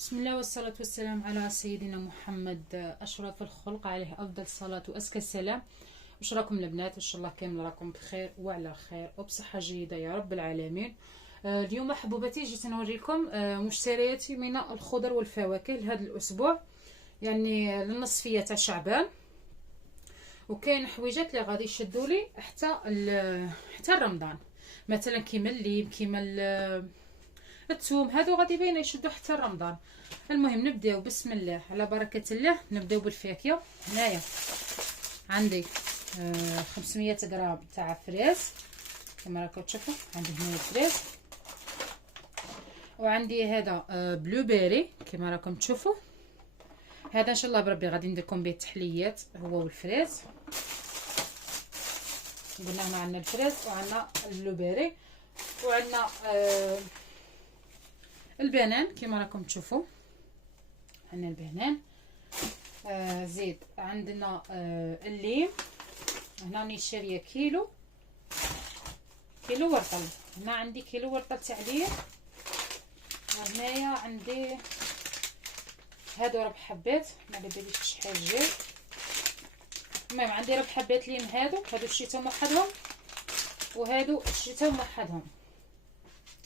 بسم الله والصلاة والسلام على سيدنا محمد أشرف الخلق، عليه أفضل الصلاة وأزكى السلام. واش راكم البنات؟ إن شاء الله كامل راكم بخير وعلى خير وبصحة جيدة يا رب العالمين. اليوم حبوباتي جيت نوريكم مشترياتي من الخضر والفواكه لهذا الأسبوع، يعني للنصفية تاع شعبان. وكاين حويجات اللي غادي يشدوا لي حتى رمضان، مثلا كيما الليم، كيما الثوم، هادو غادي باين يشدوا حتى رمضان. المهم نبداو بسم الله على بركه الله. نبداو بالفاكهه. هنايا عندي 500 غرام تاع فريز كما راكم تشوفوا. عندي هنا فريز، وعندي هذا بلو بيري كما راكم تشوفوا. هذا ان شاء الله بربي غادي ندير لكم به التحليات، هو والفريز. قلنا هنا عندنا الفريز وعندنا البلو بيري وعندنا البنان كما راكم تشوفوا. عندنا البنان. زيد عندنا الليم. هنا راني شاريه كيلو ورطل. هنا عندي كيلو ورطل تاع ليم. وهنايا عندي هادو 4 حبات، ما على باليش شحال جاي. المهم عندي 4 حبات ليم. هادو شريتهم وحدهم، وهادو شريتهم وحدهم.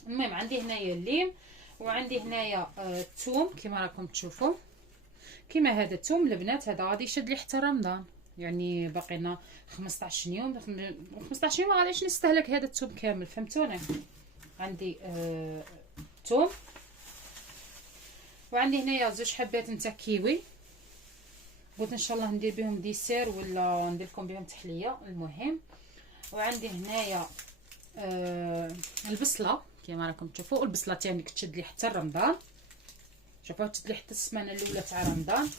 المهم عندي هنايا الليم، وعندي هنايا الثوم كما راكم تشوفوا. كما هذا الثوم البنات هذا غادي يشد لي حتى رمضان، يعني باقي لنا 15 يوم. 15 يوم ما غاديش نستهلك هذا الثوم كامل، فهمتوني. عندي الثوم، وعندي هنايا 2 حبات نتاع كيوي. قلت ان شاء الله ندير بهم ديسير ولا ندير لكم بهم تحليه. المهم وعندي هنايا البصله كما راكم تشوفوا. البصله تاعي كتشد لي حتى رمضان، شوفوا تشد لي حتى السمانه الاولى تاع رمضان.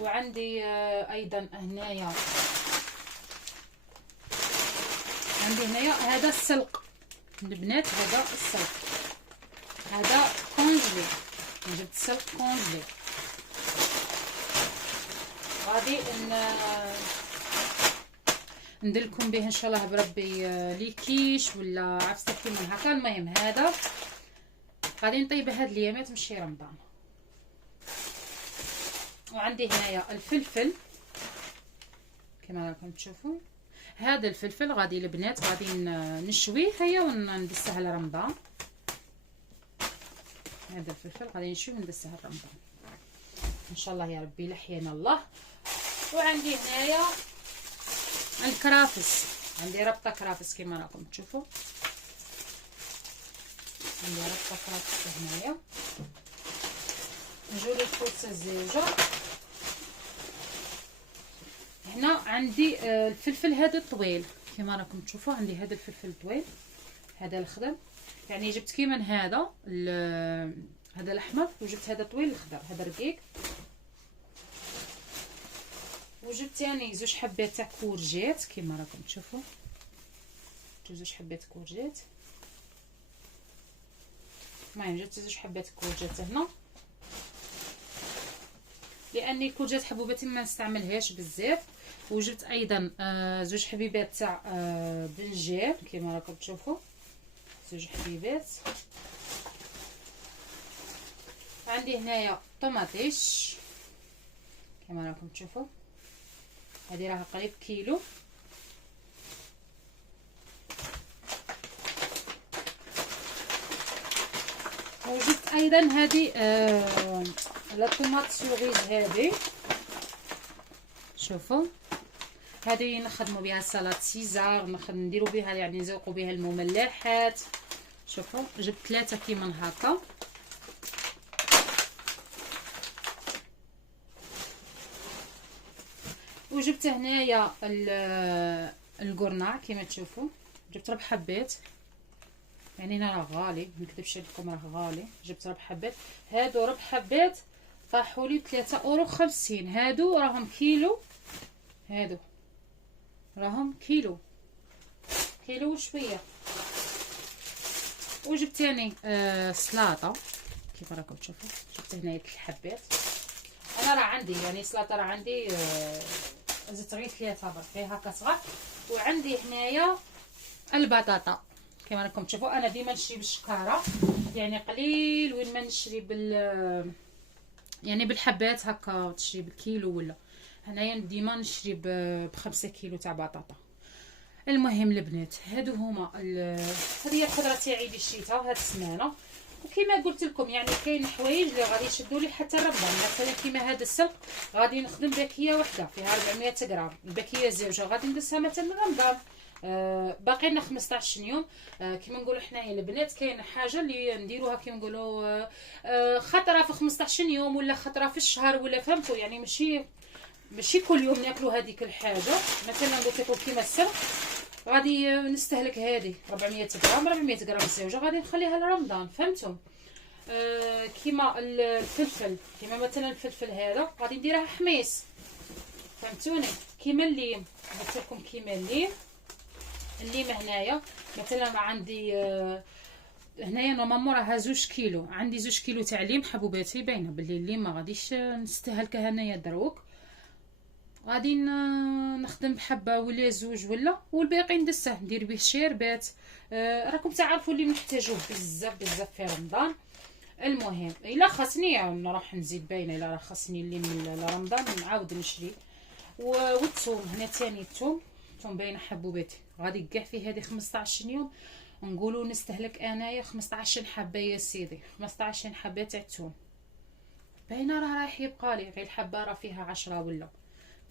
وعندي ايضا هنايا هذا السلق البنات. هذا السلق هذا كونجلي، جبت السلق كونجلي. غادي ندير لكم به ان شاء الله بربي لي كيش ولا عفسه كيما هكا. المهم هذا غادي نطيبه هاد الايامات ماشي رمضان. وعندي هنايا الفلفل كما راكم تشوفوا. هذا الفلفل غادي البنات غادي نشويه هيا وندسه لرمضان. هذا الفلفل غادي نشويه وندسه لرمضان ان شاء الله يا ربي لحينا الله. وعندي هنايا الكرافس، عندي ربطه كرافس كما راكم تشوفوا. عندي ربطه كرافس هنايا. نجيو للفرصه الزوجه. هنا عندي الفلفل هذا الطويل كما راكم تشوفوا. عندي هذا الفلفل الطويل، هذا الخضر، يعني جبت كيما هذا الاحمر، وجبت هذا طويل الخضر، هذا رقيق. وجبت ثاني 2 حبات تاع كورجيت كما راكم تشوفوا. 2 حبات كورجيت. المهم جبت 2 حبات كورجيت هنا، لاني الكورجيت حبوباتي ما نستعملهاش بزاف. وجبت ايضا 2 حبيبات تاع بنجان كما راكم تشوفوا، 2 حبيبات. عندي هنايا طماطيش كما راكم تشوفوا، هذه راها قريب كيلو. وجبت ايضا هذه لا طوماط سوريز. هذه شوفوا، هذه نخدموا بها سلطه سيزار، نديروا بها يعني نزوقوا بها المملحات. شوفوا جبت 3 كيما هكا. وجبت هنايا القرناع كما تشوفوا. جبت 4 حبات، يعني هنا راه غالي، ما نكذبش لكم راه غالي. جبت 4 حبات. هادو 4 حبات طاحوا لي 3.50 €. هادو راهم كيلو، هادو راهم كيلو وشويه. وجبت ثاني سلطه كيف راكم تشوفوا. جبت هنايا 3 حبات. انا راه عندي يعني سلطه، راه عندي زدت غير 3 برك هكا صغار. وعندي هنايا البطاطا كما راكم تشوفوا انا ديما نشري بالشكاره، يعني قليل وين ما نشري يعني بالحبات هكا تشري بالكيلو، ولا هنايا ديما نشري ب5 كيلو تاع بطاطا. المهم البنات هادو هما هذه هي الخضره تاعي اللي شريتها هاد السمانه. وكما قلت لكم يعني كاين حوايج اللي غادي يشدوا لي حتى رمضان. مثلا كيما هذا السلق غادي نخدم باكيه وحده فيها 400 غرام، الباكيه زوجه غادي ندسها مثلا رمضان. باقي لنا 15 يوم. كيما نقولوا حنايا البنات كاين حاجه اللي نديروها كيما نقولوا خطره في 15 يوم ولا خطره في الشهر، ولا فهمتوا يعني ماشي كل يوم ناكلوا هذيك الحاجه. مثلا قلت لكم كيما السلق غادي نستهلك هذه 400 غرام الزوجه غادي نخليها لرمضان، فهمتم؟ كيما الفلفل، كيما مثلا الفلفل هذا غادي نديرها حميص، فهمتوني؟ كيما الليم، قلت لكم كيما الليم هنايا مثلا عندي هنايا نورمالمون راها 2 كيلو، عندي 2 كيلو تاع ليم حبوباتي، باينه باللي الليم ما غاديش نستهلكها هنايا دروك، غادي نخدم بحبه ولا 2 ولا، والباقي ندسه ندير به شيربات. راكم تعرفوا اللي نحتاجوه بزاف في رمضان. المهم الا خاصني نروح نزيد، باينه الا خاصني اللي من رمضان نعاود نشري. والثوم هنا ثاني الثوم باينه حبوباتي، غادي كاع في هذه 15 يوم نقولوا نستهلك انايا 15 حبه يا سيدي، 15 حبه تاع الثوم، باينه راه رايح يبقى لي غير الحبه راه فيها 10 ولا،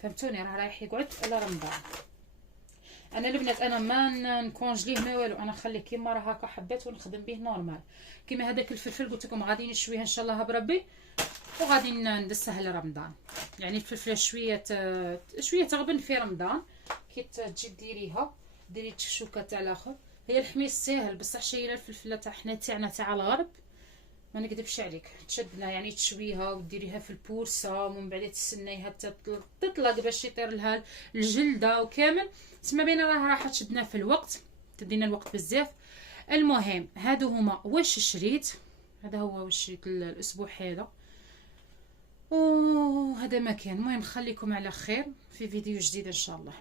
فهمتوني؟ راه رايح يقعد الى رمضان. انا البنات انا ما نكونجليه ما والو، انا نخليه كيما راه هكا حبات ونخدم به نورمال. كيما هذاك الفلفل قلت لكم غادي نشويه ان شاء الله بربي وغادي ندسه لرمضان. يعني الفلفله شويه تغبن في رمضان كي تجي ديريها، ديري تشوكه تاع الاخر. هي الحميص ساهل بصح شايله الفلفله تاع حنا تاعنا تاع الغرب ما نكذبش عليك تشدنا، يعني تشويها وديريها في البورصه ومن بعد تسنيها تطلق باش يطير لها الجلده وكامل، تسمى بينا راح تشدنا في الوقت، تدينا الوقت بزاف. المهم هادو هما واش شريت، هذا هو واش شريت الاسبوع هذا، وهذا ما كان. المهم نخليكم على خير في فيديو جديد ان شاء الله.